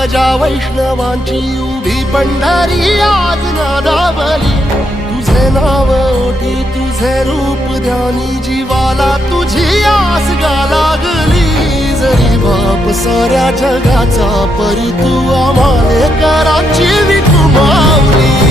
ध्वजा वैष्णवांची उभी पंढरी आज नादावली, तुझे नाव ओठी तुझे रूप ध्यानी, जीवाला तुझी आस गा लागली। जरी बाप साऱ्या जगाचा परी तू आम्हाले कराची विठू माऊली।